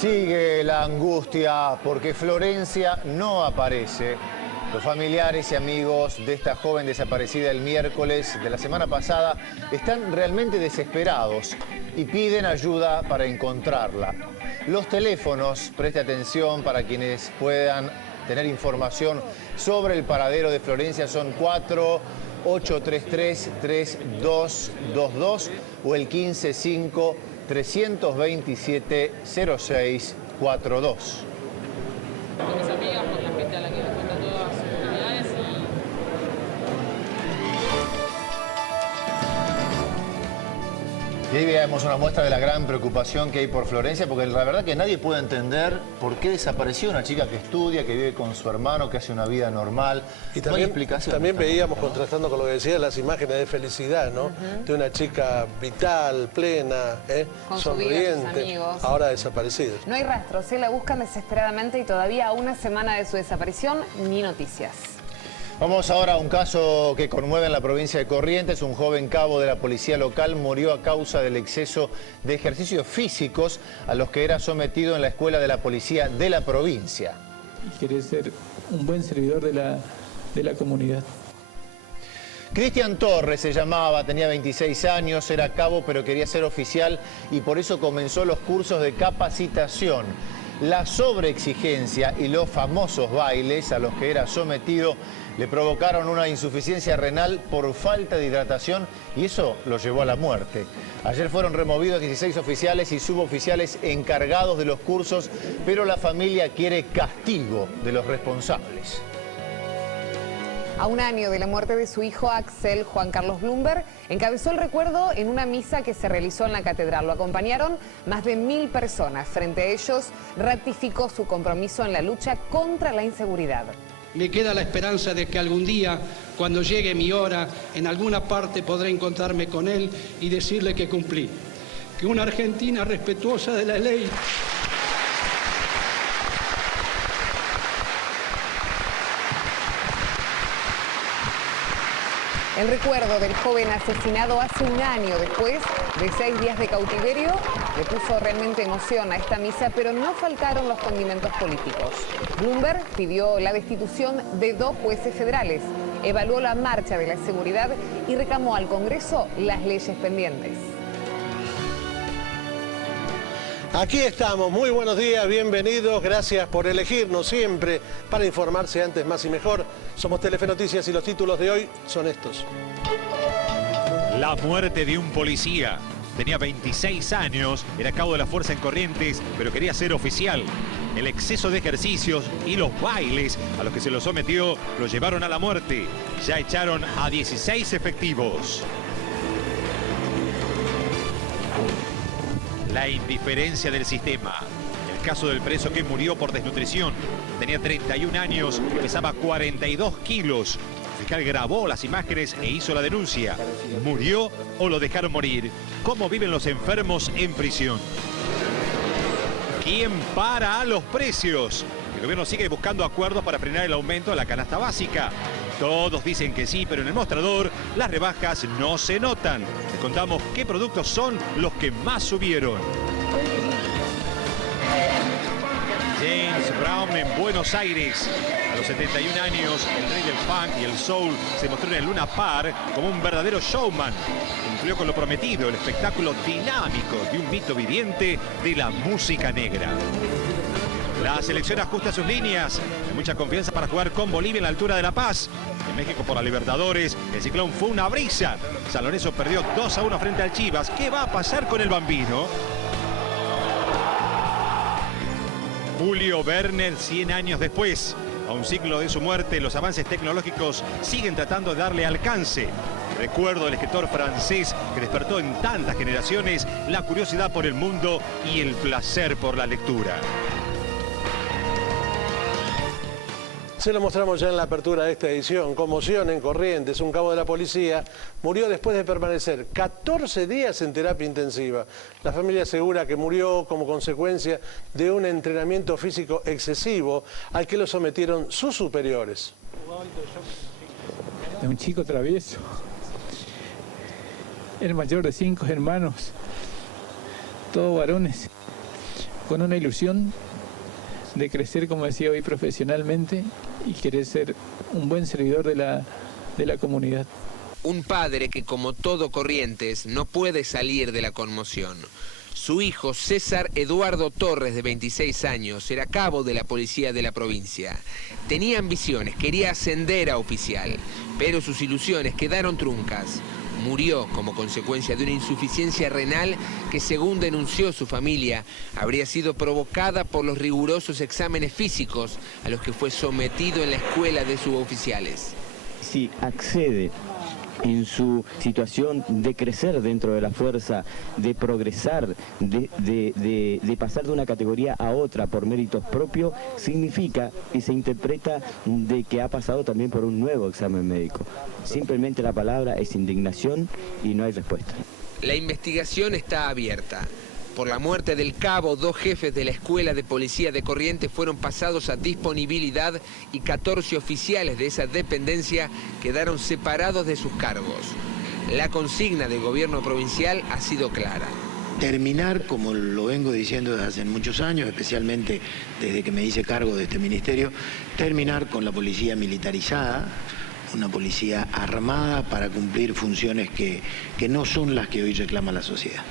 Sigue la angustia porque Florencia no aparece. Los familiares y amigos de esta joven desaparecida el miércoles de la semana pasada están realmente desesperados y piden ayuda para encontrarla. Los teléfonos, preste atención para quienes puedan tener información sobre el paradero de Florencia, son 4833-3222 o el 155-327-0642. Con mis amigas, con la gente a la que les cuento todas sus realidades Y ahí veamos una muestra de la gran preocupación que hay por Florencia, porque la verdad que nadie puede entender por qué desapareció una chica que estudia, que vive con su hermano, que hace una vida normal. Y también, no hay explicación. también veíamos, contrastando con lo que decía, las imágenes de felicidad, ¿no? De una chica vital, plena, con su vida, sus sonriente, amigos. ahora desaparecida. No hay rastros, la buscan desesperadamente y todavía a una semana de su desaparición, ni noticias. Vamos ahora a un caso que conmueve en la provincia de Corrientes. Un joven cabo de la policía local murió a causa del exceso de ejercicios físicos a los que era sometido en la escuela de la policía de la provincia. Y quiere ser un buen servidor de la comunidad. Cristian Torres se llamaba, tenía 26 años, era cabo pero quería ser oficial y por eso comenzó los cursos de capacitación. La sobreexigencia y los famosos bailes a los que era sometido le provocaron una insuficiencia renal por falta de hidratación y eso lo llevó a la muerte. Ayer fueron removidos 16 oficiales y suboficiales encargados de los cursos, pero la familia quiere castigo de los responsables. A un año de la muerte de su hijo Axel, Juan Carlos Blumberg encabezó el recuerdo en una misa que se realizó en la catedral. Lo acompañaron más de 1000 personas. Frente a ellos, ratificó su compromiso en la lucha contra la inseguridad. Me queda la esperanza de que algún día, cuando llegue mi hora, en alguna parte podré encontrarme con él y decirle que cumplí. Que una Argentina respetuosa de la ley El recuerdo del joven asesinado hace un año después de 6 días de cautiverio le puso realmente emoción a esta misa, pero no faltaron los condimentos políticos. Blumberg pidió la destitución de 2 jueces federales, evaluó la marcha de la seguridad y reclamó al Congreso las leyes pendientes. Aquí estamos, muy buenos días, bienvenidos, gracias por elegirnos siempre para informarse antes, más y mejor. Somos Telefe Noticias y los títulos de hoy son estos. La muerte de un policía. Tenía 26 años, era cabo de la fuerza en Corrientes, pero quería ser oficial. El exceso de ejercicios y los bailes a los que se lo sometió lo llevaron a la muerte. Ya echaron a 16 efectivos. La indiferencia del sistema. El caso del preso que murió por desnutrición. Tenía 31 años y pesaba 42 kilos. El fiscal grabó las imágenes e hizo la denuncia. ¿Murió o lo dejaron morir? ¿Cómo viven los enfermos en prisión? ¿Quién para a los precios? El gobierno sigue buscando acuerdos para frenar el aumento de la canasta básica. Todos dicen que sí, pero en el mostrador las rebajas no se notan. Les contamos qué productos son los que más subieron. James Brown en Buenos Aires. A los 71 años, el rey del funk y el soul se mostró en el Luna Park como un verdadero showman. Cumplió con lo prometido, el espectáculo dinámico de un mito viviente de la música negra. La selección ajusta sus líneas. Hay mucha confianza para jugar con Bolivia en la altura de La Paz. En México por la Libertadores, el ciclón fue una brisa. San Lorenzo perdió 2-1 frente al Chivas. ¿Qué va a pasar con el Bambino? Julio Verne, 100 años después. A un siglo de su muerte, los avances tecnológicos siguen tratando de darle alcance. Recuerdo del escritor francés que despertó en tantas generaciones la curiosidad por el mundo y el placer por la lectura. Se lo mostramos ya en la apertura de esta edición. Conmoción en Corrientes. Un cabo de la policía murió después de permanecer 14 días en terapia intensiva. La familia asegura que murió como consecuencia de un entrenamiento físico excesivo al que lo sometieron sus superiores. Es un chico travieso. El mayor de 5 hermanos. Todos varones. con una ilusión de crecer, como decía hoy, profesionalmente y querer ser un buen servidor de la comunidad. Un padre que, como todo Corrientes, no puede salir de la conmoción. Su hijo, César Eduardo Torres, de 26 años, era cabo de la policía de la provincia. Tenía ambiciones, quería ascender a oficial, pero sus ilusiones quedaron truncas. Murió como consecuencia de una insuficiencia renal que, según denunció su familia, habría sido provocada por los rigurosos exámenes físicos a los que fue sometido en la escuela de suboficiales. Si accede en su situación de crecer dentro de la fuerza, de progresar, de pasar de una categoría a otra por méritos propios, significa y se interpreta de que ha pasado también por un nuevo examen médico. Simplemente la palabra es indignación y no hay respuesta. La investigación está abierta. Por la muerte del cabo, 2 jefes de la Escuela de Policía de Corrientes fueron pasados a disponibilidad y 14 oficiales de esa dependencia quedaron separados de sus cargos. La consigna del gobierno provincial ha sido clara. Terminar, como lo vengo diciendo desde hace muchos años, especialmente desde que me hice cargo de este ministerio, terminar con la policía militarizada, una policía armada para cumplir funciones que no son las que hoy reclama la sociedad.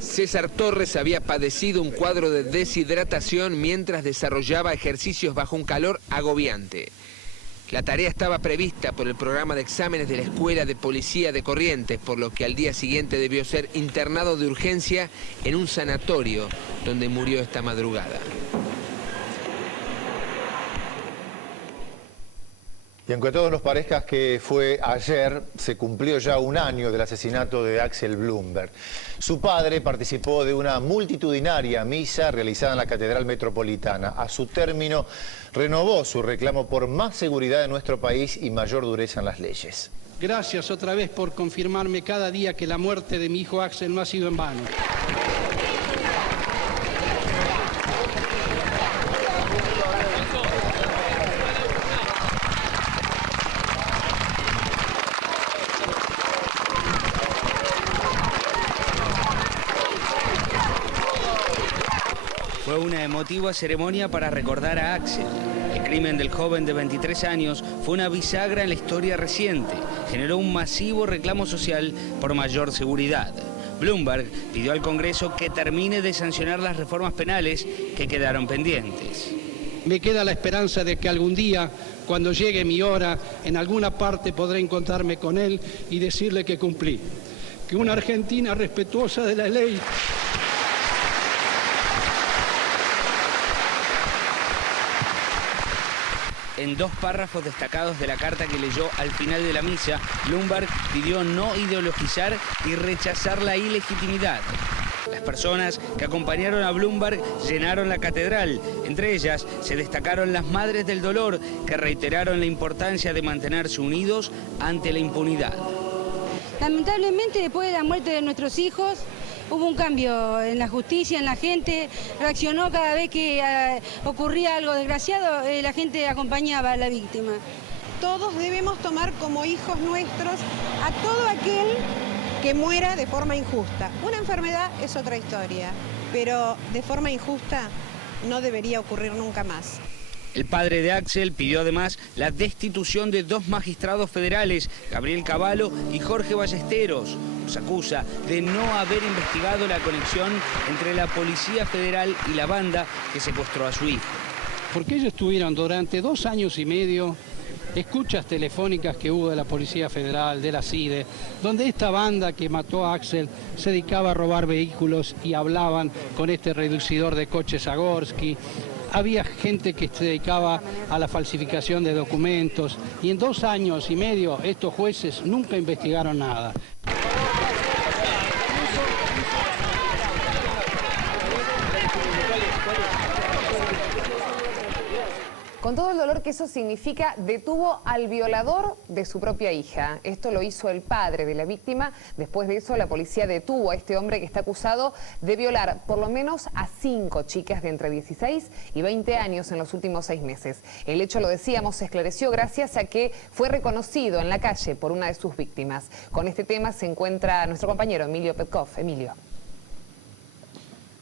César Torres había padecido un cuadro de deshidratación mientras desarrollaba ejercicios bajo un calor agobiante. La tarea estaba prevista por el programa de exámenes de la Escuela de Policía de Corrientes, por lo que al día siguiente debió ser internado de urgencia en un sanatorio donde murió esta madrugada. Y aunque a todos nos parezca que fue ayer, se cumplió ya un año del asesinato de Axel Blumberg. Su padre participó de una multitudinaria misa realizada en la Catedral Metropolitana. A su término, renovó su reclamo por más seguridad en nuestro país y mayor dureza en las leyes. Gracias otra vez por confirmarme cada día que la muerte de mi hijo Axel no ha sido en vano. Fue una emotiva ceremonia para recordar a Axel. El crimen del joven de 23 años fue una bisagra en la historia reciente. Generó un masivo reclamo social por mayor seguridad. Blumberg pidió al Congreso que termine de sancionar las reformas penales que quedaron pendientes. Me queda la esperanza de que algún día, cuando llegue mi hora, en alguna parte podré encontrarme con él y decirle que cumplí. Que una Argentina respetuosa de la ley En 2 párrafos destacados de la carta que leyó al final de la misa, Blumberg pidió no ideologizar y rechazar la ilegitimidad. Las personas que acompañaron a Blumberg llenaron la catedral. Entre ellas se destacaron las Madres del Dolor, que reiteraron la importancia de mantenerse unidos ante la impunidad. Lamentablemente, después de la muerte de nuestros hijos, hubo un cambio en la justicia, en la gente, reaccionó cada vez que ocurría algo desgraciado, la gente acompañaba a la víctima. Todos debemos tomar como hijos nuestros a todo aquel que muera de forma injusta. Una enfermedad es otra historia, pero de forma injusta no debería ocurrir nunca más. El padre de Axel pidió además la destitución de 2 magistrados federales, Gabriel Cavallo y Jorge Ballesteros. Los acusa de no haber investigado la conexión entre la Policía Federal y la banda que secuestró a su hijo. Porque ellos tuvieron durante 2 años y medio escuchas telefónicas que hubo de la Policía Federal, de la CIDE, donde esta banda que mató a Axel se dedicaba a robar vehículos y hablaban con este reducidor de coches Zagorski. Había gente que se dedicaba a la falsificación de documentos y en 2 años y medio estos jueces nunca investigaron nada. Con todo el dolor que eso significa, detuvo al violador de su propia hija. Esto lo hizo el padre de la víctima. Después de eso, la policía detuvo a este hombre que está acusado de violar por lo menos a 5 chicas de entre 16 y 20 años en los últimos 6 meses. El hecho, lo decíamos, se esclareció gracias a que fue reconocido en la calle por una de sus víctimas. Con este tema se encuentra nuestro compañero Emilio Petkov. Emilio.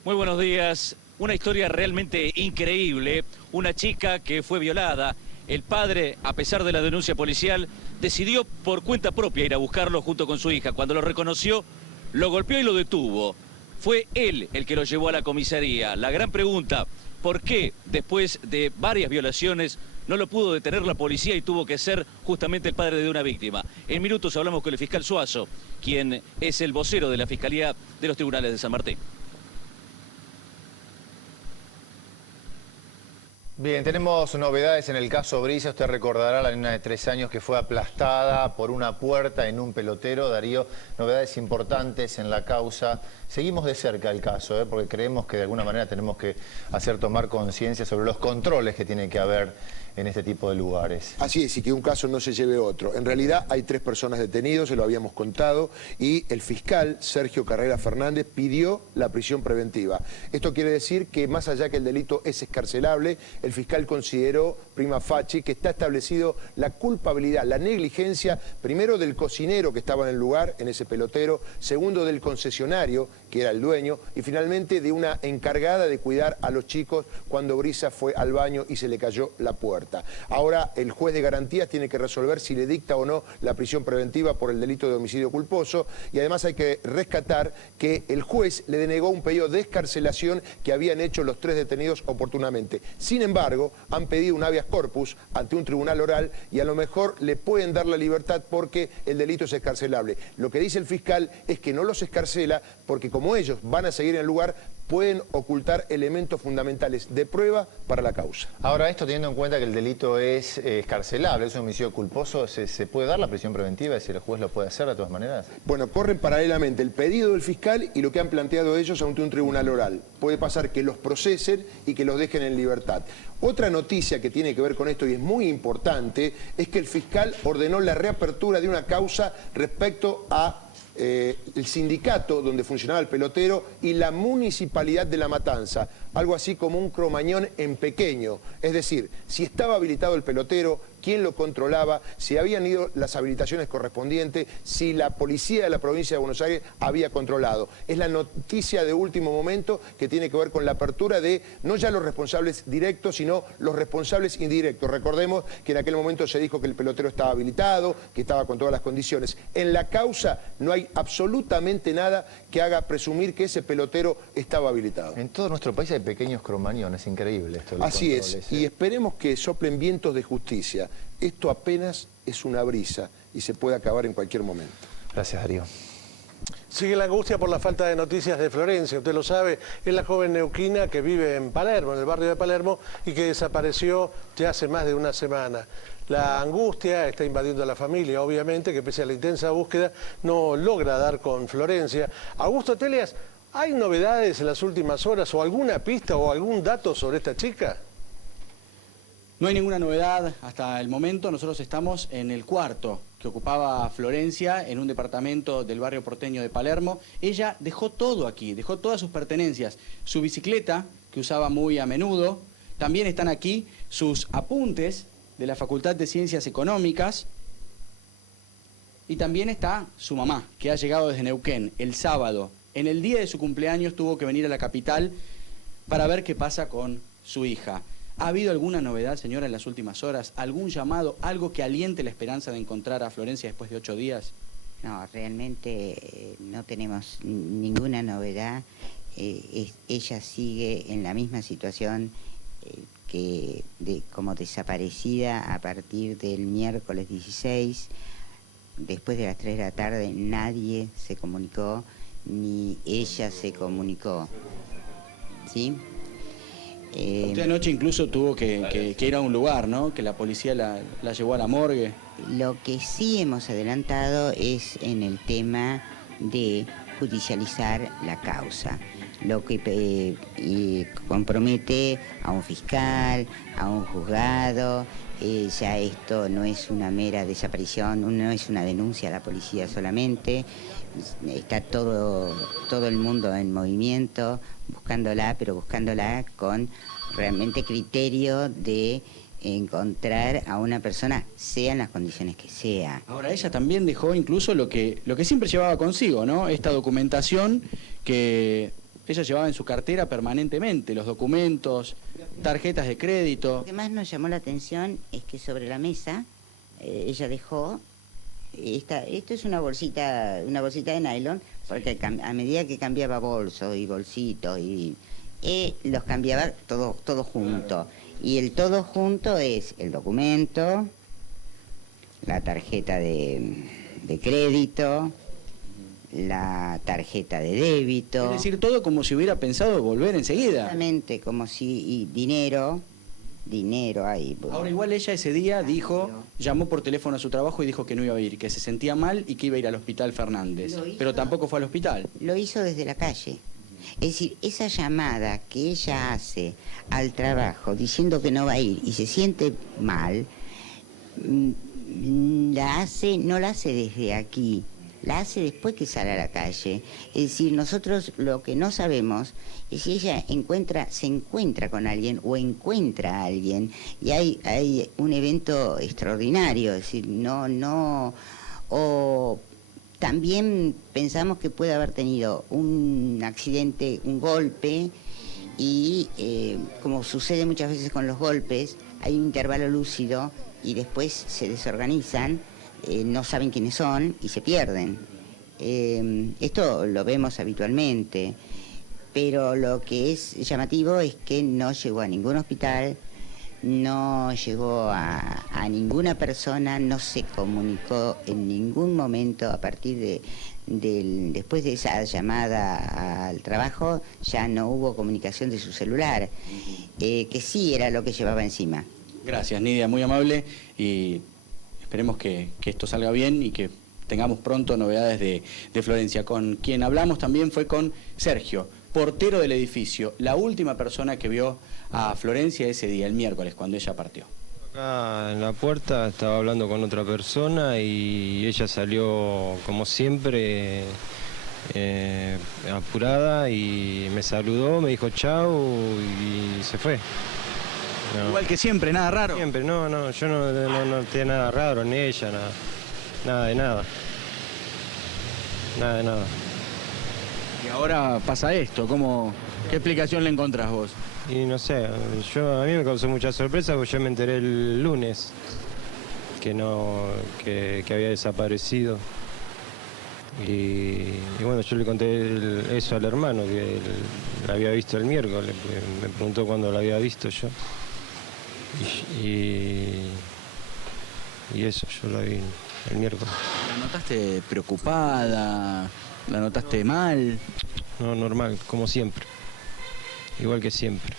Muy buenos días. Una historia realmente increíble, una chica que fue violada. El padre, a pesar de la denuncia policial, decidió por cuenta propia ir a buscarlo junto con su hija. Cuando lo reconoció, lo golpeó y lo detuvo. Fue él el que lo llevó a la comisaría. La gran pregunta, ¿por qué después de varias violaciones no lo pudo detener la policía y tuvo que ser justamente el padre de una víctima? En minutos hablamos con el fiscal Suazo, quien es el vocero de la Fiscalía de los Tribunales de San Martín. Bien, tenemos novedades en el caso Brisa. Usted recordará a la nena de 3 años que fue aplastada por una puerta en un pelotero. Darío, novedades importantes en la causa. Seguimos de cerca el caso, porque creemos que de alguna manera tenemos que hacer tomar conciencia sobre los controles que tiene que haber en este tipo de lugares. Así es, y que un caso no se lleve otro. En realidad hay 3 personas detenidas, se lo habíamos contado, y el fiscal Sergio Carrera Fernández pidió la prisión preventiva. Esto quiere decir que más allá que el delito es excarcelable, el fiscal consideró prima facie que está establecido la culpabilidad, la negligencia, primero del cocinero que estaba en el lugar, en ese pelotero, segundo del concesionario, que era el dueño, y finalmente de una encargada de cuidar a los chicos cuando Brisa fue al baño y se le cayó la puerta. Ahora el juez de garantías tiene que resolver si le dicta o no la prisión preventiva por el delito de homicidio culposo, y además hay que rescatar que el juez le denegó un pedido de excarcelación que habían hecho los 3 detenidos oportunamente. Sin embargo, han pedido un habeas corpus ante un tribunal oral y a lo mejor le pueden dar la libertad porque el delito es excarcelable. Lo que dice el fiscal es que no los excarcela porque como ellos van a seguir en el lugar, pueden ocultar elementos fundamentales de prueba para la causa. Ahora, esto teniendo en cuenta que el delito es excarcelable, es un homicidio culposo, ¿se puede dar la prisión preventiva? Es decir, ¿el juez lo puede hacer de todas maneras? Bueno, corren paralelamente el pedido del fiscal y lo que han planteado ellos ante un tribunal oral. Puede pasar que los procesen y que los dejen en libertad. Otra noticia que tiene que ver con esto y es muy importante es que el fiscal ordenó la reapertura de una causa respecto a el sindicato donde funcionaba el pelotero y la municipalidad de La Matanza, algo así como un Cromañón en pequeño. Es decir, si estaba habilitado el pelotero, quién lo controlaba, si habían ido las habilitaciones correspondientes, si la policía de la provincia de Buenos Aires había controlado. Es la noticia de último momento que tiene que ver con la apertura de no ya los responsables directos, sino los responsables indirectos. Recordemos que en aquel momento se dijo que el pelotero estaba habilitado, que estaba con todas las condiciones. En la causa no hay absolutamente nada que haga presumir que ese pelotero estaba habilitado. En todo nuestro país hay pequeños cromañones, increíble esto. Así es, y esperemos que soplen vientos de justicia. Esto apenas es una brisa y se puede acabar en cualquier momento. Gracias, Darío. Sigue la angustia por la falta de noticias de Florencia. Usted lo sabe, es la joven neuquina que vive en Palermo, en el barrio de Palermo, y que desapareció ya hace más de una semana. La angustia está invadiendo a la familia, obviamente, que pese a la intensa búsqueda no logra dar con Florencia. Augusto Telias, ¿hay novedades en las últimas horas o alguna pista o algún dato sobre esta chica? No hay ninguna novedad hasta el momento. Nosotros estamos en el cuarto que ocupaba Florencia en un departamento del barrio porteño de Palermo. Ella dejó todo aquí, dejó todas sus pertenencias, su bicicleta, que usaba muy a menudo. También están aquí sus apuntes de la Facultad de Ciencias Económicas. Y también está su mamá, que ha llegado desde Neuquén el sábado. En el día de su cumpleaños tuvo que venir a la capital para ver qué pasa con su hija. ¿Ha habido alguna novedad, señora, en las últimas horas? ¿Algún llamado, algo que aliente la esperanza de encontrar a Florencia después de 8 días? No, realmente no tenemos ninguna novedad. Ella sigue en la misma situación como desaparecida a partir del miércoles 16. Después de las 3 de la tarde nadie se comunicó, ni ella se comunicó. ¿Sí? Usted anoche incluso tuvo que ir a un lugar, ¿no? Que la policía la llevó a la morgue. Lo que sí hemos adelantado es en el tema de judicializar la causa, lo que compromete a un fiscal, a un juzgado. Ya esto no es una mera desaparición, no es una denuncia a la policía solamente. Está todo el mundo en movimiento buscándola, pero buscándola con realmente criterio de encontrar a una persona, sean las condiciones que sea. Ahora, ella también dejó incluso lo que siempre llevaba consigo, ¿no? Esta documentación que ella llevaba en su cartera permanentemente los documentos, tarjetas de crédito. Lo que más nos llamó la atención es que sobre la mesa ella dejó, esto es una bolsita de nylon, porque a medida que cambiaba bolsos y bolsitos y los cambiaba todo junto. Y el todo junto es el documento, la tarjeta de crédito, la tarjeta de débito. Es decir, todo como si hubiera pensado volver enseguida. Exactamente, como si dinero ahí. Ahora igual ella ese día llamó por teléfono a su trabajo y dijo que no iba a ir, que se sentía mal y que iba a ir al Hospital Fernández. Pero tampoco fue al hospital. Lo hizo desde la calle. Es decir, esa llamada que ella hace al trabajo diciendo que no va a ir y se siente mal, no la hace desde aquí, la hace después que sale a la calle. Es decir, nosotros lo que no sabemos es si ella se encuentra con alguien o encuentra a alguien y hay un evento extraordinario, es decir, o también pensamos que puede haber tenido un accidente, un golpe, y como sucede muchas veces con los golpes, hay un intervalo lúcido y después se desorganizan, no saben quiénes son y se pierden. Esto lo vemos habitualmente, pero lo que es llamativo es que no llegó a ningún hospital, no llegó a ninguna persona, no se comunicó en ningún momento a partir después de esa llamada al trabajo, ya no hubo comunicación de su celular, que sí era lo que llevaba encima. Gracias, Nidia, muy amable, y esperemos que esto salga bien y que tengamos pronto novedades de Florencia. Con quien hablamos también fue con Sergio, portero del edificio, la última persona que vio a Florencia ese día, el miércoles, cuando ella partió. Acá en la puerta estaba hablando con otra persona y ella salió como siempre apurada y me saludó, me dijo chau y se fue. No. Igual que siempre, nada raro. Siempre, no, yo no tenía nada raro en ella, nada de nada. Nada de nada. Y ahora pasa esto, ¿qué explicación le encontrás vos? Y no sé, a mí me causó mucha sorpresa porque yo me enteré el lunes que había desaparecido. Y bueno, yo le conté eso al hermano, que la había visto el miércoles, me preguntó cuándo la había visto yo. Y eso, yo la vi el miércoles. ¿La notaste preocupada? ¿La notaste mal? No, normal, como siempre. Igual que siempre.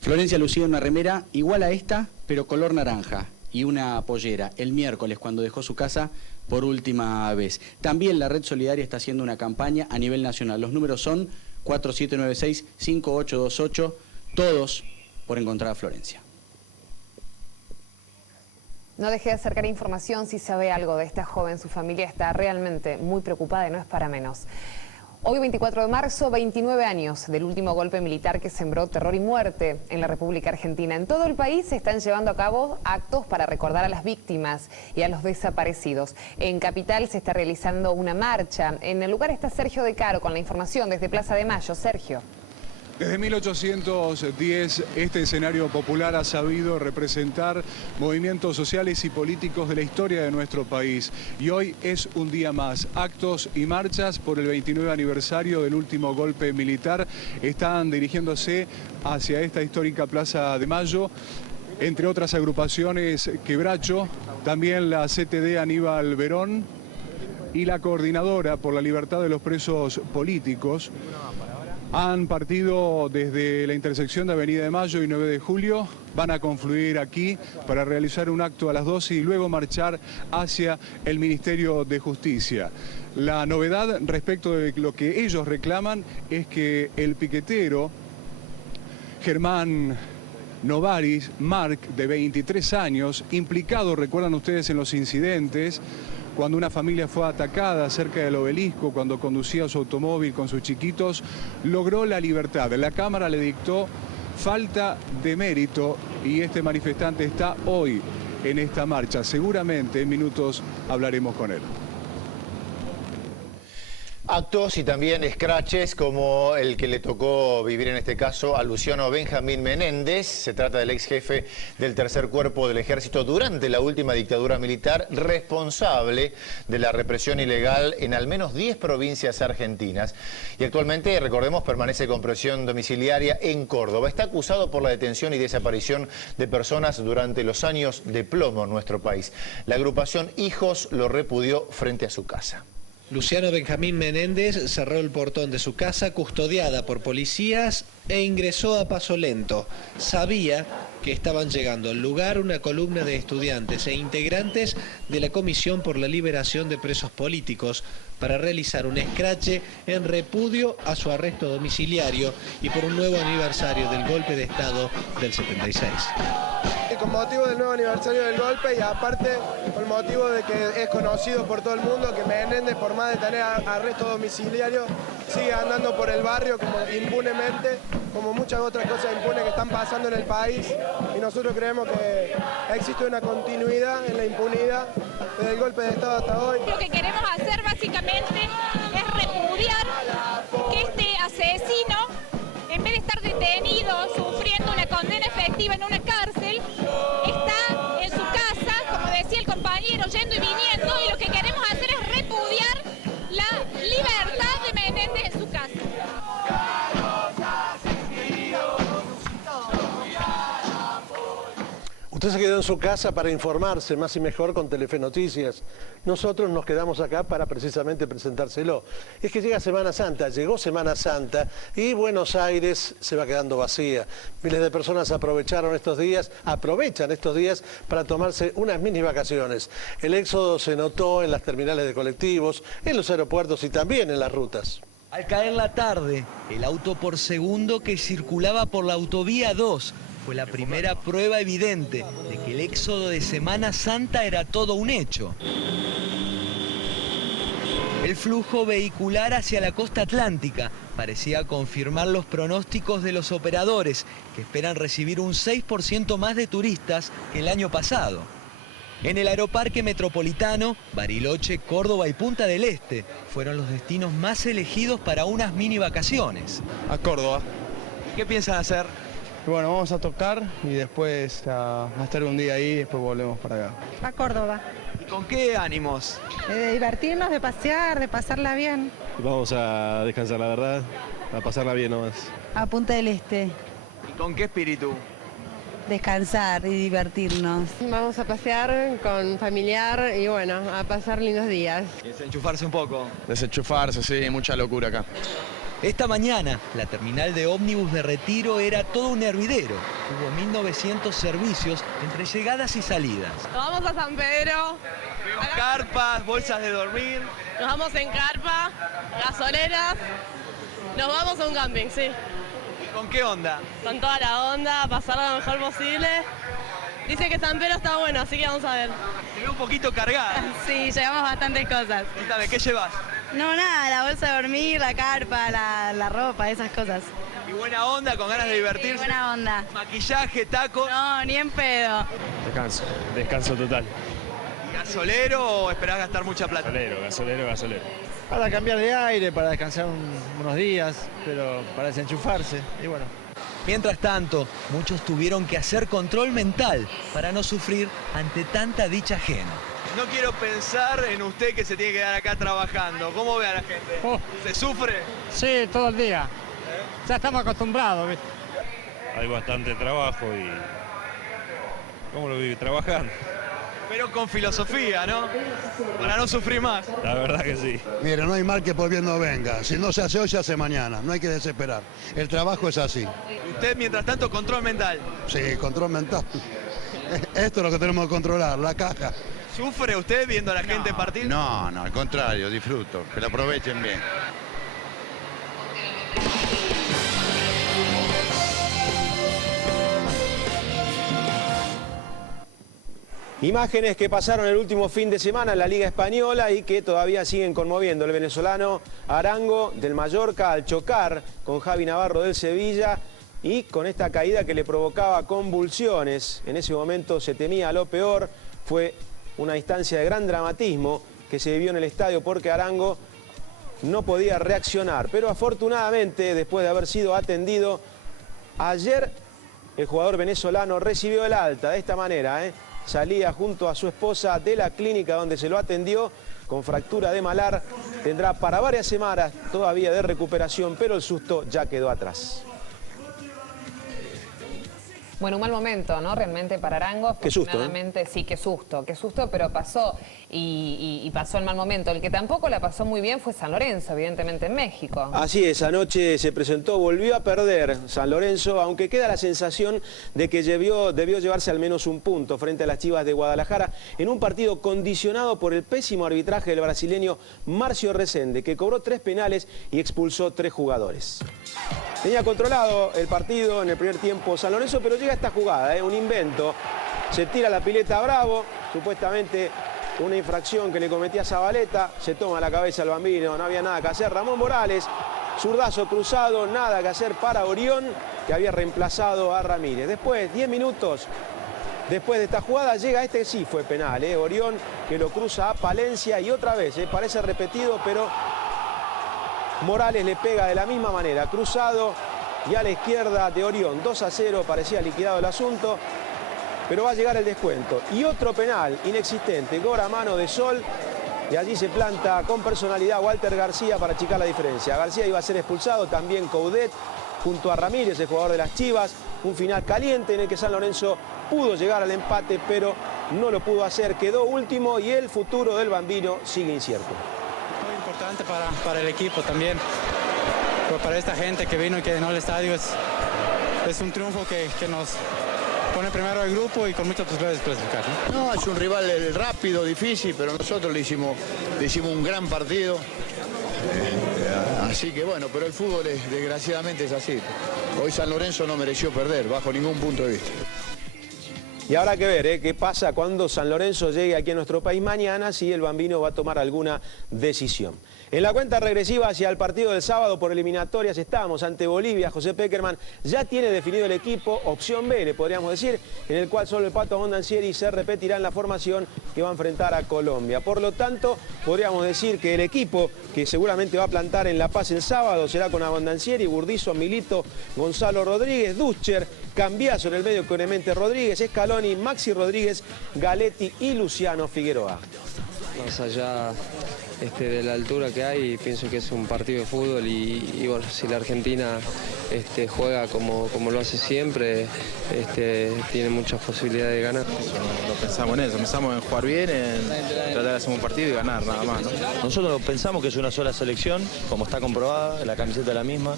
Florencia lucía una remera igual a esta, pero color naranja, y una pollera, el miércoles cuando dejó su casa por última vez. También la Red Solidaria está haciendo una campaña a nivel nacional. Los números son 4796-5828, todos por encontrar a Florencia. No deje de acercar información si sabe algo de esta joven. Su familia está realmente muy preocupada y no es para menos. Hoy, 24 de marzo, 29 años del último golpe militar que sembró terror y muerte en la República Argentina. En todo el país se están llevando a cabo actos para recordar a las víctimas y a los desaparecidos. En Capital se está realizando una marcha. En el lugar está Sergio De Caro con la información desde Plaza de Mayo. Sergio. Desde 1810, este escenario popular ha sabido representar movimientos sociales y políticos de la historia de nuestro país. Y hoy es un día más. Actos y marchas por el 29 aniversario del último golpe militar están dirigiéndose hacia esta histórica Plaza de Mayo. Entre otras agrupaciones, Quebracho, también la CTD Aníbal Verón y la Coordinadora por la Libertad de los Presos Políticos. Han partido desde la intersección de Avenida de Mayo y 9 de Julio, van a confluir aquí para realizar un acto a las 12 y luego marchar hacia el Ministerio de Justicia. La novedad respecto de lo que ellos reclaman es que el piquetero Germán Novaris Marc, de 23 años, implicado, recuerdan ustedes, en los incidentes, cuando una familia fue atacada cerca del obelisco, cuando conducía su automóvil con sus chiquitos, logró la libertad. La Cámara le dictó falta de mérito y este manifestante está hoy en esta marcha. Seguramente en minutos hablaremos con él. Actos y también scratches como el que le tocó vivir en este caso a Luciano Benjamín Menéndez. Se trata del ex jefe del Tercer Cuerpo del Ejército durante la última dictadura militar, responsable de la represión ilegal en al menos 10 provincias argentinas. Y actualmente, recordemos, permanece con prisión domiciliaria en Córdoba. Está acusado por la detención y desaparición de personas durante los años de plomo en nuestro país. La agrupación Hijos lo repudió frente a su casa. Luciano Benjamín Menéndez cerró el portón de su casa custodiada por policías e ingresó a paso lento. Sabía que estaban llegando al lugar una columna de estudiantes e integrantes de la Comisión por la Liberación de Presos Políticos para realizar un escrache en repudio a su arresto domiciliario y por un nuevo aniversario del golpe de Estado del 76. Con motivo del nuevo aniversario del golpe y aparte con motivo de que es conocido por todo el mundo que Menéndez, por más de tener arresto domiciliario, sigue andando por el barrio como impunemente, como muchas otras cosas impunes que están pasando en el país, y nosotros creemos que existe una continuidad en la impunidad desde el golpe de Estado hasta hoy. Lo que queremos hacer básicamente es repudiar que este asesino, en vez de estar detenido, sufriendo una condena efectiva en una cárcel, está en su casa, como decía el compañero, yendo y viniendo, y lo que queremos hacer es repudiar la libertad de Menéndez en su casa. Usted se quedó en su casa para informarse más y mejor con Telefe Noticias. Nosotros nos quedamos acá para precisamente presentárselo. Es que llega Semana Santa, llegó Semana Santa y Buenos Aires se va quedando vacía. Miles de personas aprovechan estos días para tomarse unas mini vacaciones. El éxodo se notó en las terminales de colectivos, en los aeropuertos y también en las rutas. Al caer la tarde, el auto por segundo que circulaba por la autovía 2 fue la primera prueba evidente de que el éxodo de Semana Santa era todo un hecho. El flujo vehicular hacia la costa atlántica parecía confirmar los pronósticos de los operadores, que esperan recibir un 6% más de turistas que el año pasado. En el Aeroparque Metropolitano, Bariloche, Córdoba y Punta del Este fueron los destinos más elegidos para unas mini vacaciones. A Córdoba. ¿Qué piensan hacer? Bueno, vamos a tocar y después a estar un día ahí y después volvemos para acá. A Córdoba. ¿Y con qué ánimos? De divertirnos, de pasear, de pasarla bien. Vamos a descansar, la verdad, a pasarla bien nomás. A Punta del Este. ¿Y con qué espíritu? Descansar y divertirnos. Vamos a pasear con familiar y bueno, a pasar lindos días. Desenchufarse un poco. Desenchufarse, sí, mucha locura acá. Esta mañana, la terminal de ómnibus de Retiro era todo un hervidero. Hubo 1.900 servicios entre llegadas y salidas. Nos vamos a San Pedro. Vemos carpas, bolsas de dormir. Nos vamos en carpa, gasoleras. Nos vamos a un camping, sí. ¿Y con qué onda? Con toda la onda, a pasarla lo mejor posible. Dice que San Pedro está bueno, así que vamos a ver. Te veo un poquito cargada. Sí, llevamos bastantes cosas. Cuéntame, ¿qué llevas? No, nada, la bolsa de dormir, la carpa, la ropa, esas cosas. ¿Y buena onda, con ganas de divertirse? Sí, buena onda. ¿Maquillaje, tacos? No, ni en pedo. Descanso total. ¿Gasolero o esperás gastar mucha plata? Gasolero. Para cambiar de aire, para descansar unos días, pero para desenchufarse, y bueno. Mientras tanto, muchos tuvieron que hacer control mental para no sufrir ante tanta dicha ajena. No quiero pensar en usted que se tiene que quedar acá trabajando. ¿Cómo ve a la gente? ¿Se sufre? Sí, todo el día. Ya estamos acostumbrados, ¿viste? Hay bastante trabajo y... ¿Cómo lo vive? Trabajando. Pero con filosofía, ¿no? Para no sufrir más. La verdad que sí. Mira, no hay mal que por bien no venga. Si no se hace hoy, se hace mañana. No hay que desesperar. El trabajo es así. Usted, mientras tanto, control mental. Sí, control mental. Esto es lo que tenemos que controlar, la caja. ¿Sufre usted viendo a la gente partir? No, al contrario, disfruto. Que lo aprovechen bien. Imágenes que pasaron el último fin de semana en la Liga Española y que todavía siguen conmoviendo. El venezolano Arango del Mallorca al chocar con Javi Navarro del Sevilla y con esta caída que le provocaba convulsiones. En ese momento se temía lo peor. Fue una instancia de gran dramatismo que se vivió en el estadio porque Arango no podía reaccionar. Pero afortunadamente, después de haber sido atendido, ayer el jugador venezolano recibió el alta de esta manera, salía junto a su esposa de la clínica donde se lo atendió con fractura de malar. Tendrá para varias semanas todavía de recuperación, pero el susto ya quedó atrás. Bueno, un mal momento, ¿no? Realmente para Arango. Qué susto, Sí, qué susto, pero pasó y pasó el mal momento. El que tampoco la pasó muy bien fue San Lorenzo, evidentemente en México. Así es, anoche se presentó, volvió a perder San Lorenzo, aunque queda la sensación de que debió llevarse al menos un punto frente a las Chivas de Guadalajara en un partido condicionado por el pésimo arbitraje del brasileño Márcio Rezende, que cobró 3 penales y expulsó 3 jugadores. Tenía controlado el partido en el primer tiempo San Lorenzo, pero llega esta jugada, un invento. Se tira la pileta a Bravo, supuestamente una infracción que le cometía Zabaleta, se toma la cabeza el Bambino, no había nada que hacer. Ramón Morales, zurdazo cruzado, nada que hacer para Orión, que había reemplazado a Ramírez. Después, 10 minutos después de esta jugada, llega este, sí fue penal, Orión, que lo cruza a Palencia y otra vez, parece repetido, pero Morales le pega de la misma manera, cruzado y a la izquierda de Orión, 2-0, parecía liquidado el asunto, pero va a llegar el descuento. Y otro penal inexistente, gol a mano de Sol, y allí se planta con personalidad Walter García para achicar la diferencia. García iba a ser expulsado, también Coudet, junto a Ramírez, el jugador de las Chivas. Un final caliente en el que San Lorenzo pudo llegar al empate, pero no lo pudo hacer, quedó último y el futuro del Bambino sigue incierto. Muy importante para el equipo también, pero para esta gente que vino y que llenó el estadio es un triunfo que nos pone primero al grupo y con muchas posibilidades de clasificar, ¿no? No, es un rival rápido, difícil, pero nosotros le hicimos un gran partido. Así que bueno, pero el fútbol desgraciadamente es así. Hoy San Lorenzo no mereció perder, bajo ningún punto de vista. Y habrá que ver qué pasa cuando San Lorenzo llegue aquí a nuestro país mañana, si el Bambino va a tomar alguna decisión. En la cuenta regresiva hacia el partido del sábado por eliminatorias estamos ante Bolivia. José Peckerman ya tiene definido el equipo, opción B, le podríamos decir, en el cual solo el Pato Abondancieri se repetirá en la formación que va a enfrentar a Colombia. Por lo tanto, podríamos decir que el equipo que seguramente va a plantar en La Paz el sábado será con Abondancieri, Burdizo, Milito, Gonzalo Rodríguez, Duscher, Cambiaso en el medio con Clemente Rodríguez, Scaloni, Maxi Rodríguez, Galetti y Luciano Figueroa. Más allá de la altura que hay, pienso que es un partido de fútbol y bueno, si la Argentina juega como lo hace siempre, tiene muchas posibilidades de ganar. No pensamos en eso, pensamos en jugar bien, en tratar de hacer un partido y ganar, nada más, ¿no? Nosotros pensamos que es una sola selección, como está comprobada, la camiseta es la misma.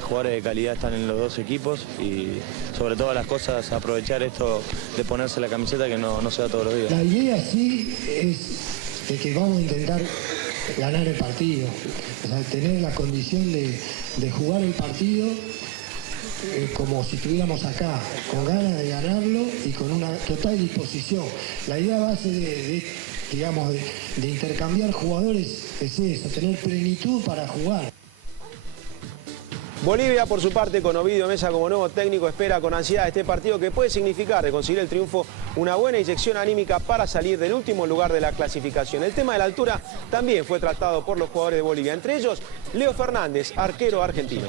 Jugadores de calidad están en los dos equipos y sobre todas las cosas aprovechar esto de ponerse la camiseta que no se da todos los días. La idea sí es de que vamos a intentar ganar el partido, o sea, tener la condición de jugar el partido como si estuviéramos acá, con ganas de ganarlo y con una total disposición. La idea base de intercambiar jugadores es eso, tener plenitud para jugar. Bolivia, por su parte, con Ovidio Mesa como nuevo técnico, espera con ansiedad este partido que puede significar, de conseguir el triunfo, una buena inyección anímica para salir del último lugar de la clasificación. El tema de la altura también fue tratado por los jugadores de Bolivia, entre ellos Leo Fernández, arquero argentino.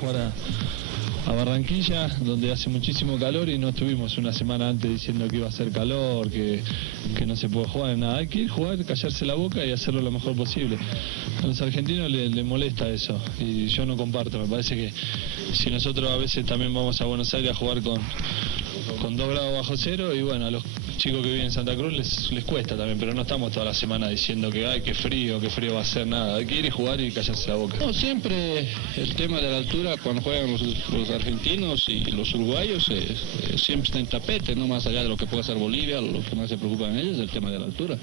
A Barranquilla, donde hace muchísimo calor y no estuvimos una semana antes diciendo que iba a hacer calor, que no se puede jugar en nada. Hay que ir, jugar, callarse la boca y hacerlo lo mejor posible. A los argentinos les molesta eso y yo no comparto. Me parece que si nosotros a veces también vamos a Buenos Aires a jugar con 2 grados bajo cero y bueno, a los chicos que viven en Santa Cruz les cuesta también, pero no estamos toda la semana diciendo que ay, qué frío va a ser, nada. Hay que ir y jugar y callarse la boca. No, siempre el tema de la altura cuando juegan los argentinos y los uruguayos siempre está en tapete, no más allá de lo que pueda hacer Bolivia, lo que más se preocupa en ellos es el tema de la altura.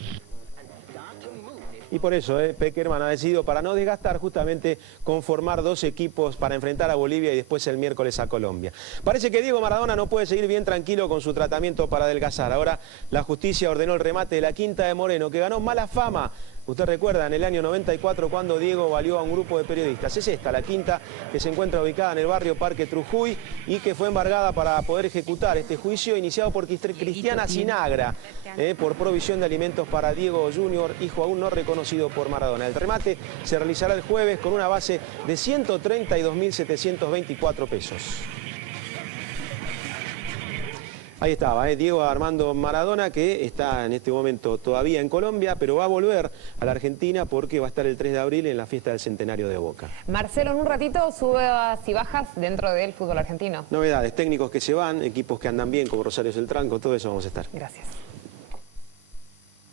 Y por eso Peckerman ha decidido, para no desgastar, justamente conformar 2 equipos para enfrentar a Bolivia y después el miércoles a Colombia. Parece que Diego Maradona no puede seguir bien tranquilo con su tratamiento para adelgazar. Ahora la justicia ordenó el remate de la Quinta de Moreno, que ganó mala fama Usted recuerda en el año 94 cuando Diego valió a un grupo de periodistas. Es esta, la quinta, que se encuentra ubicada en el barrio Parque Trujuy y que fue embargada para poder ejecutar este juicio iniciado por Cristiana Sinagra por provisión de alimentos para Diego Junior, hijo aún no reconocido por Maradona. El remate se realizará el jueves con una base de 132.724 pesos. Ahí estaba, Diego Armando Maradona, que está en este momento todavía en Colombia, pero va a volver a la Argentina porque va a estar el 3 de abril en la fiesta del centenario de Boca. Marcelo, en un ratito subidas y bajas dentro del fútbol argentino. Novedades, técnicos que se van, equipos que andan bien como Rosario Central, con todo eso vamos a estar. Gracias.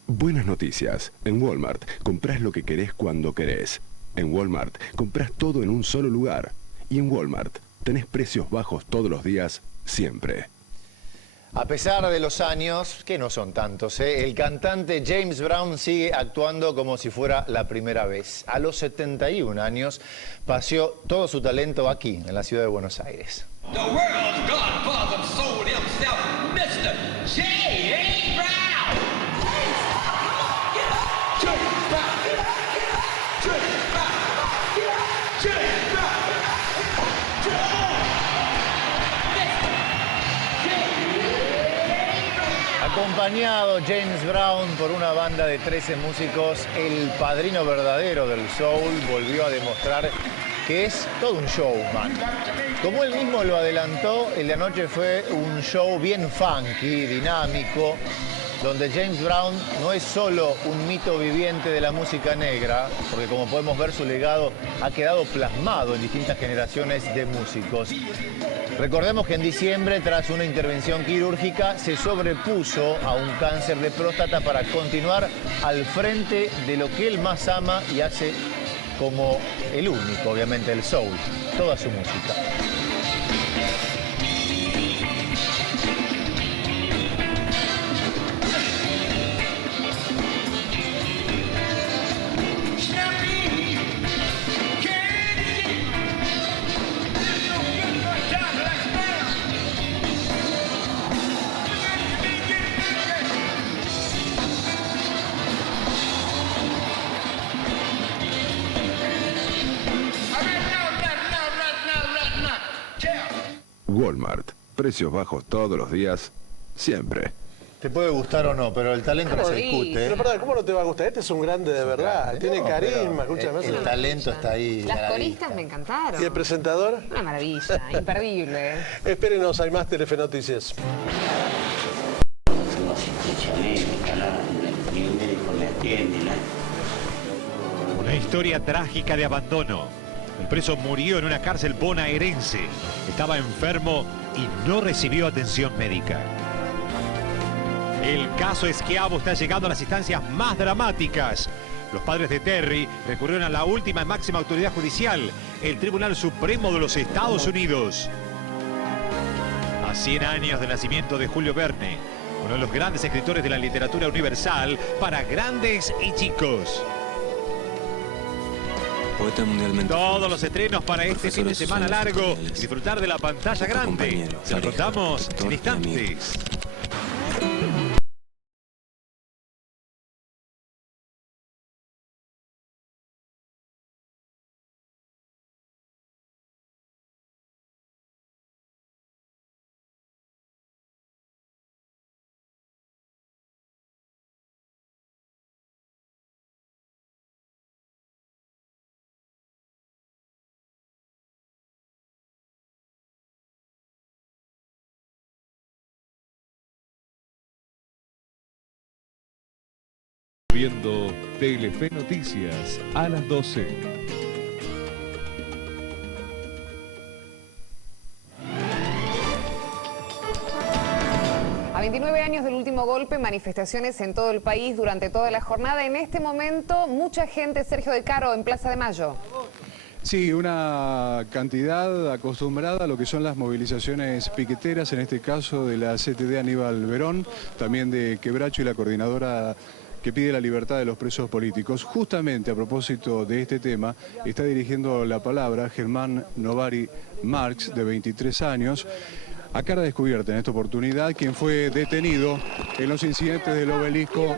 Buenas noticias. En Walmart comprás lo que querés cuando querés. En Walmart comprás todo en un solo lugar. Y en Walmart tenés precios bajos todos los días, siempre. A pesar de los años, que no son tantos, el cantante James Brown sigue actuando como si fuera la primera vez. A los 71 años paseó todo su talento aquí, en la ciudad de Buenos Aires. The world's godfather sold himself, Mr. James Brown. Acompañado James Brown por una banda de 13 músicos, el padrino verdadero del soul volvió a demostrar que es todo un showman. Como él mismo lo adelantó, el de anoche fue un show bien funky, dinámico, donde James Brown no es solo un mito viviente de la música negra, porque como podemos ver su legado ha quedado plasmado en distintas generaciones de músicos. Recordemos que en diciembre, tras una intervención quirúrgica, se sobrepuso a un cáncer de próstata para continuar al frente de lo que él más ama y hace como el único, obviamente, el soul, toda su música. Walmart. Precios bajos todos los días, siempre. Te puede gustar o no, pero el talento no se discute. Pero perdón, ¿cómo no te va a gustar? Este es un grande de verdad, tiene carisma, escúchame. El talento está ahí. Las coristas me encantaron. ¿Y el presentador? Una maravilla, imperdible. Espérenos, hay más Telefe Noticias. Una historia trágica de abandono. El preso murió en una cárcel bonaerense. Estaba enfermo y no recibió atención médica. El caso Schiavo está llegando a las instancias más dramáticas. Los padres de Terry recurrieron a la última y máxima autoridad judicial, el Tribunal Supremo de los Estados Unidos. A 100 años del nacimiento de Julio Verne, uno de los grandes escritores de la literatura universal para grandes y chicos. Poeta mundialmente. Todos los estrenos para este fin de semana largo. Disfrutar de la pantalla grande. Se lo contamos en instantes. Viendo Telefe Noticias a las 12. A 29 años del último golpe, manifestaciones en todo el país durante toda la jornada. En este momento, mucha gente, Sergio De Caro, en Plaza de Mayo. Sí, una cantidad acostumbrada a lo que son las movilizaciones piqueteras, en este caso de la CTD Aníbal Verón, también de Quebracho y la coordinadora que pide la libertad de los presos políticos. Justamente a propósito de este tema, está dirigiendo la palabra Germán Novari Marx, de 23 años, a cara descubierta en esta oportunidad, quien fue detenido en los incidentes del Obelisco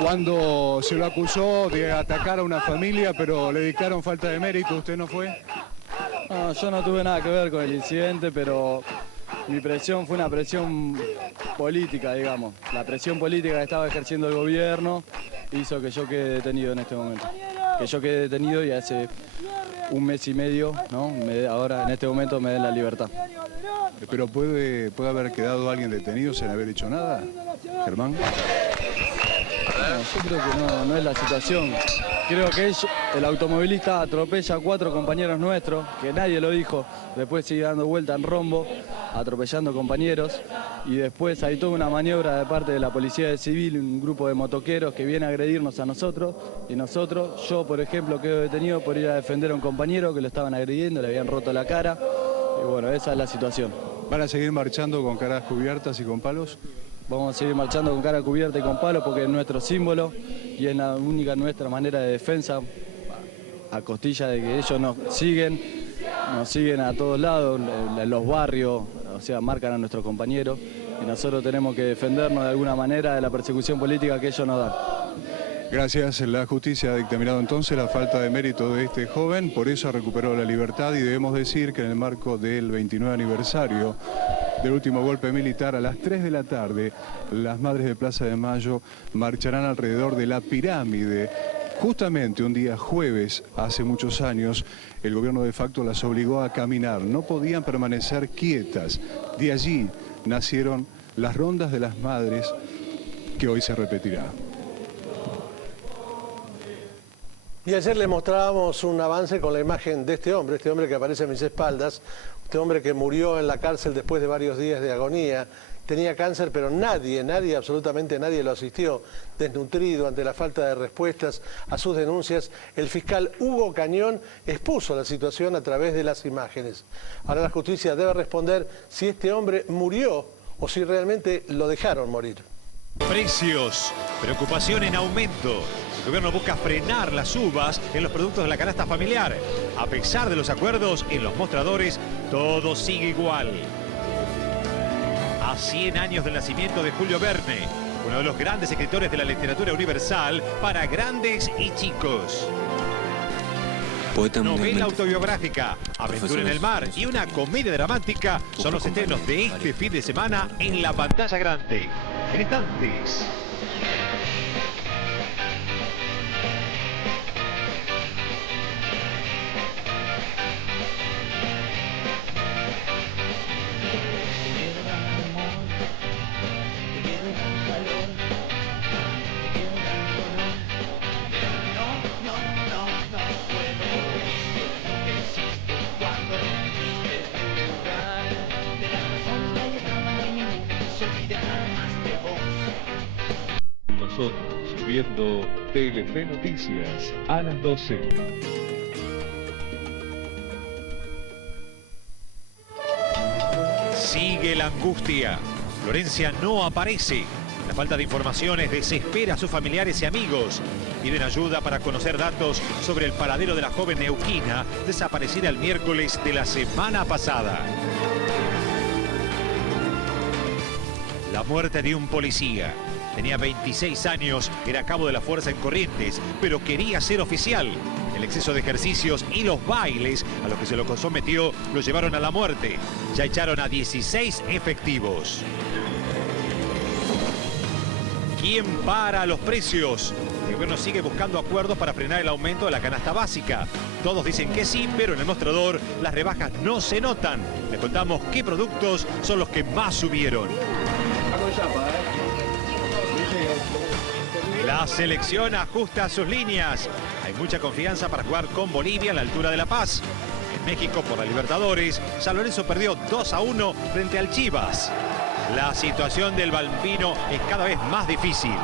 cuando se lo acusó de atacar a una familia, pero le dictaron falta de mérito. ¿Usted no fue? No, yo no tuve nada que ver con el incidente, pero mi presión fue una presión política, digamos. La presión política que estaba ejerciendo el gobierno hizo que yo quede detenido en este momento. Que yo quede detenido y hace un mes y medio, ¿no? Ahora en este momento me den la libertad. ¿Pero puede haber quedado alguien detenido sin haber hecho nada, Germán? No, yo creo que no es la situación. Creo que el automovilista atropella a 4 compañeros nuestros, que nadie lo dijo, después sigue dando vuelta en rombo, atropellando compañeros, y después hay toda una maniobra de parte de la Policía de Civil, un grupo de motoqueros que viene a agredirnos a nosotros, y yo por ejemplo quedo detenido por ir a defender a un compañero que lo estaban agrediendo, le habían roto la cara, y bueno, esa es la situación. ¿Van a seguir marchando con caras cubiertas y con palos? Vamos a seguir marchando con cara cubierta y con palos porque es nuestro símbolo y es la única nuestra manera de defensa, a costilla de que ellos nos siguen a todos lados, en los barrios, o sea, marcan a nuestros compañeros y nosotros tenemos que defendernos de alguna manera de la persecución política que ellos nos dan. Gracias. La justicia ha dictaminado entonces la falta de mérito de este joven, por eso recuperó la libertad y debemos decir que en el marco del 29 aniversario del último golpe militar, a las 3 de la tarde, las madres de Plaza de Mayo marcharán alrededor de la pirámide. Justamente un día jueves, hace muchos años, el gobierno de facto las obligó a caminar, no podían permanecer quietas. De allí nacieron las rondas de las madres que hoy se repetirá. Y ayer le mostrábamos un avance con la imagen de este hombre que aparece a mis espaldas, este hombre que murió en la cárcel después de varios días de agonía, tenía cáncer, pero nadie, absolutamente nadie lo asistió, desnutrido ante la falta de respuestas a sus denuncias. El fiscal Hugo Cañón expuso la situación a través de las imágenes. Ahora la justicia debe responder si este hombre murió o si realmente lo dejaron morir. Precios, preocupación en aumento. El gobierno busca frenar las subas en los productos de la canasta familiar. A pesar de los acuerdos, en los mostradores todo sigue igual. A 100 años del nacimiento de Julio Verne, uno de los grandes escritores de la literatura universal para grandes y chicos. Novela autobiográfica, aventura en el mar y una comedia dramática son los estrenos de este fin de semana en la pantalla grande. En instantes. Nosotros viendo Telefe Noticias a las 12. Sigue la angustia. Florencia no aparece. La falta de informaciones desespera a sus familiares y amigos. Piden ayuda para conocer datos sobre el paradero de la joven neuquina desaparecida el miércoles de la semana pasada. La muerte de un policía. Tenía 26 años, era cabo de la fuerza en Corrientes, pero quería ser oficial. El exceso de ejercicios y los bailes a los que se lo sometió lo llevaron a la muerte. Ya echaron a 16 efectivos. ¿Quién para los precios? El gobierno sigue buscando acuerdos para frenar el aumento de la canasta básica. Todos dicen que sí, pero en el mostrador las rebajas no se notan. Les contamos qué productos son los que más subieron. La selección ajusta sus líneas. Hay mucha confianza para jugar con Bolivia a la altura de La Paz. En México, por la Libertadores, San Lorenzo perdió 2-1 frente al Chivas. La situación del Balbino es cada vez más difícil.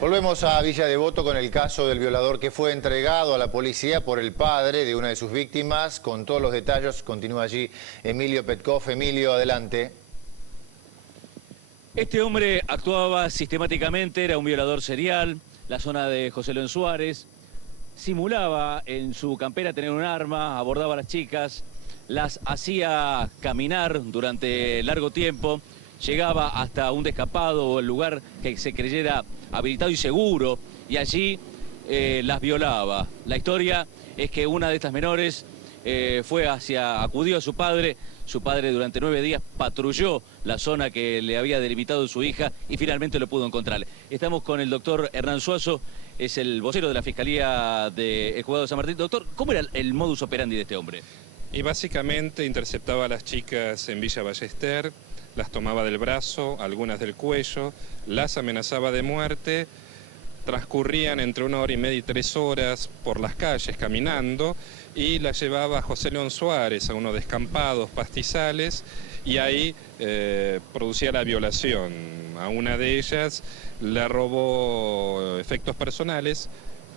Volvemos a Villa Devoto con el caso del violador que fue entregado a la policía por el padre de una de sus víctimas. Con todos los detalles, continúa allí Emilio Petkov. Emilio, adelante. Este hombre actuaba sistemáticamente, era un violador serial, la zona de José León Suárez, simulaba en su campera tener un arma, abordaba a las chicas, las hacía caminar durante largo tiempo, llegaba hasta un descampado o el lugar que se creyera habilitado y seguro, y allí las violaba. La historia es que una de estas menores acudió a su padre durante 9 días patrulló la zona que le había delimitado su hija y finalmente lo pudo encontrar. Estamos con el doctor Hernán Suazo, es el vocero de la Fiscalía del Juzgado de San Martín. Doctor, ¿cómo era el modus operandi de este hombre? Y básicamente interceptaba a las chicas en Villa Ballester, las tomaba del brazo, algunas del cuello, las amenazaba de muerte, transcurrían entre 1 hora y media y 3 horas por las calles caminando y las llevaba a José León Suárez a unos descampados, pastizales, y ahí producía la violación. A una de ellas le robó efectos personales,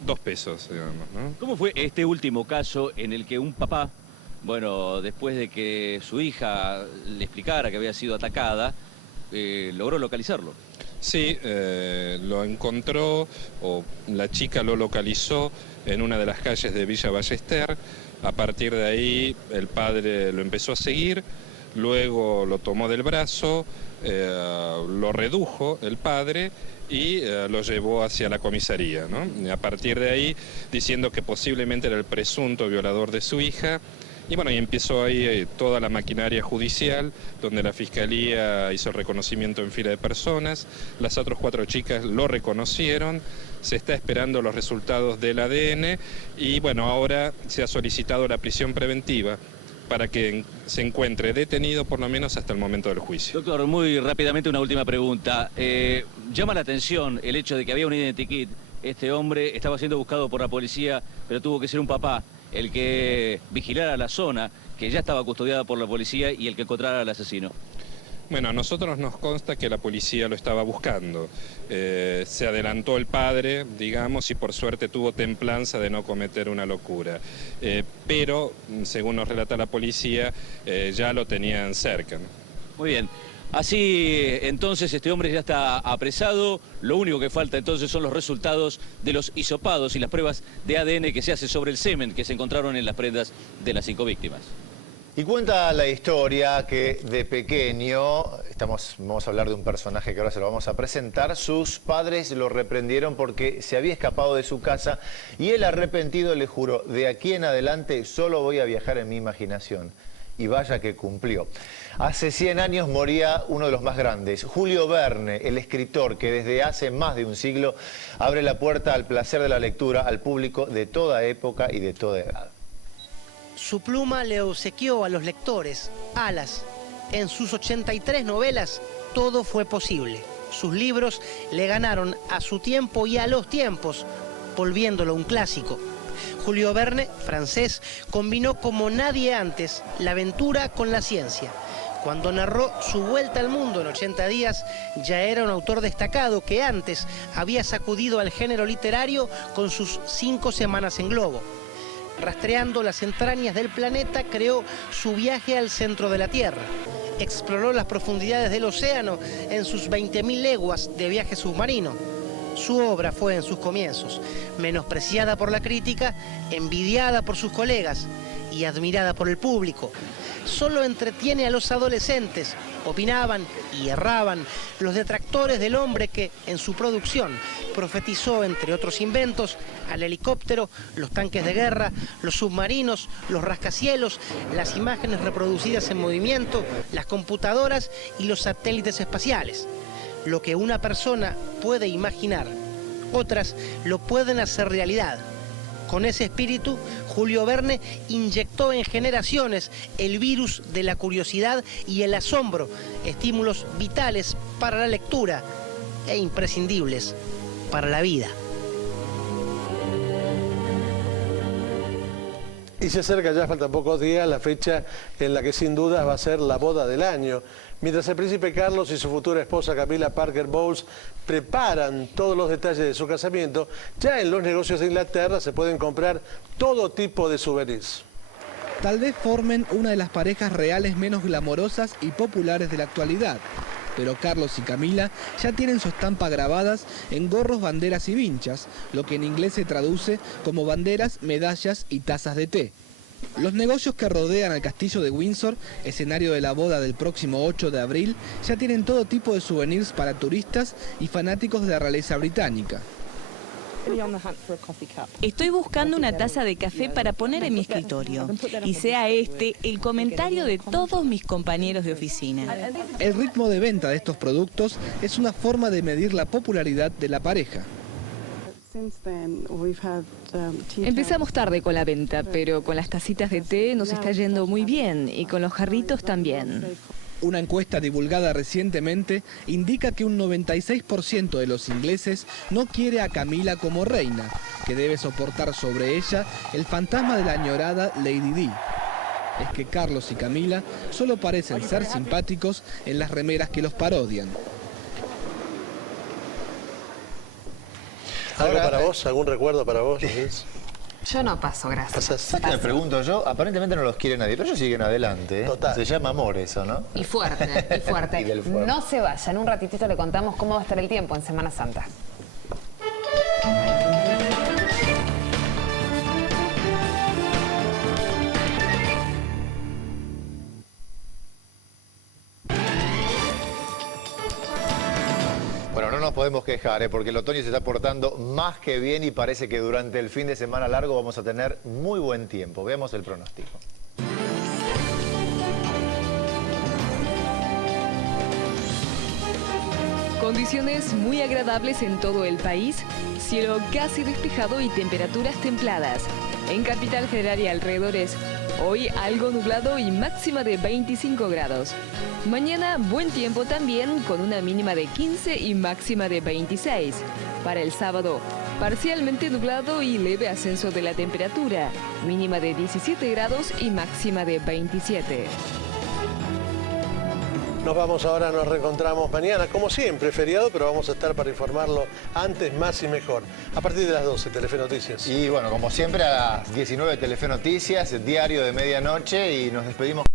2 pesos, digamos, ¿no? ¿Cómo fue este último caso en el que un papá, bueno, después de que su hija le explicara que había sido atacada, logró localizarlo? Sí, lo encontró, o la chica lo localizó en una de las calles de Villa Ballester. A partir de ahí el padre lo empezó a seguir, luego lo tomó del brazo, lo redujo el padre y lo llevó hacia la comisaría, ¿no? Y a partir de ahí, diciendo que posiblemente era el presunto violador de su hija. Y bueno, y empezó ahí toda la maquinaria judicial, donde la Fiscalía hizo reconocimiento en fila de personas, las otras 4 chicas lo reconocieron, se está esperando los resultados del ADN y bueno, ahora se ha solicitado la prisión preventiva para que se encuentre detenido por lo menos hasta el momento del juicio. Doctor, muy rápidamente una última pregunta. Llama la atención el hecho de que había un identikit. Este hombre estaba siendo buscado por la policía, pero tuvo que ser un papá el que vigilara la zona, que ya estaba custodiada por la policía, y el que encontrara al asesino. Bueno, a nosotros nos consta que la policía lo estaba buscando. Se adelantó el padre, digamos, y por suerte tuvo templanza de no cometer una locura. Pero, según nos relata la policía, ya lo tenían cerca, ¿no? Muy bien. Así, entonces, este hombre ya está apresado. Lo único que falta, entonces, son los resultados de los hisopados y las pruebas de ADN que se hace sobre el semen que se encontraron en las prendas de las 5 víctimas. Y cuenta la historia que de pequeño, vamos a hablar de un personaje que ahora se lo vamos a presentar, sus padres lo reprendieron porque se había escapado de su casa y él, arrepentido, le juró: de aquí en adelante solo voy a viajar en mi imaginación. Y vaya que cumplió. Hace 100 años moría uno de los más grandes, Julio Verne, el escritor que desde hace más de un siglo abre la puerta al placer de la lectura al público de toda época y de toda edad. Su pluma le obsequió a los lectores alas. En sus 83 novelas todo fue posible. Sus libros le ganaron a su tiempo y a los tiempos, volviéndolo un clásico. Julio Verne, francés, combinó como nadie antes la aventura con la ciencia. Cuando narró su vuelta al mundo en 80 días, ya era un autor destacado que antes había sacudido al género literario con sus 5 semanas en globo. Rastreando las entrañas del planeta, creó su viaje al centro de la Tierra. Exploró las profundidades del océano en sus 20.000 leguas de viaje submarino. Su obra fue en sus comienzos menospreciada por la crítica, envidiada por sus colegas y admirada por el público. Solo entretiene a los adolescentes, opinaban y erraban los detractores del hombre que, en su producción, profetizó, entre otros inventos, al helicóptero, los tanques de guerra, los submarinos, los rascacielos, las imágenes reproducidas en movimiento, las computadoras y los satélites espaciales. Lo que una persona puede imaginar, otras lo pueden hacer realidad. Con ese espíritu, Julio Verne inyectó en generaciones el virus de la curiosidad y el asombro, estímulos vitales para la lectura e imprescindibles para la vida. Y se acerca ya, faltan pocos días, la fecha en la que sin dudas va a ser la boda del año. Mientras el príncipe Carlos y su futura esposa Camila Parker Bowles preparan todos los detalles de su casamiento, ya en los negocios de Inglaterra se pueden comprar todo tipo de souvenirs. Tal vez formen una de las parejas reales menos glamorosas y populares de la actualidad. Pero Carlos y Camila ya tienen su estampa grabadas en gorros, banderas y vinchas, lo que en inglés se traduce como banderas, medallas y tazas de té. Los negocios que rodean al castillo de Windsor, escenario de la boda del próximo 8 de abril, ya tienen todo tipo de souvenirs para turistas y fanáticos de la realeza británica. Estoy buscando una taza de café para poner en mi escritorio y sea este el comentario de todos mis compañeros de oficina. El ritmo de venta de estos productos es una forma de medir la popularidad de la pareja. Empezamos tarde con la venta, pero con las tacitas de té nos está yendo muy bien y con los jarritos también. Una encuesta divulgada recientemente indica que un 96% de los ingleses no quiere a Camila como reina, que debe soportar sobre ella el fantasma de la añorada Lady Di. Es que Carlos y Camila solo parecen ser simpáticos en las remeras que los parodian. ¿Algo para vos? ¿Algún recuerdo para vos, Luis? Yo no paso, gracias. ¿Sabes qué me pregunto yo? Aparentemente no los quiere nadie, pero ellos siguen adelante. Total. Se llama amor eso, ¿no? Y fuerte, y fuerte. Y del fuerte. No se vayan, un ratitito le contamos cómo va a estar el tiempo en Semana Santa. Bueno, no nos podemos quejar, porque el otoño se está portando más que bien y parece que durante el fin de semana largo vamos a tener muy buen tiempo. Veamos el pronóstico. Condiciones muy agradables en todo el país, cielo casi despejado y temperaturas templadas. En Capital Federal y alrededores, hoy algo nublado y máxima de 25 grados. Mañana buen tiempo también con una mínima de 15 y máxima de 26. Para el sábado, parcialmente nublado y leve ascenso de la temperatura, mínima de 17 grados y máxima de 27. Nos vamos ahora, nos reencontramos mañana, como siempre, feriado, pero vamos a estar para informarlo antes, más y mejor. A partir de las 12, Telefe Noticias. Y bueno, como siempre, a las 19 Telefe Noticias, diario de medianoche, y nos despedimos.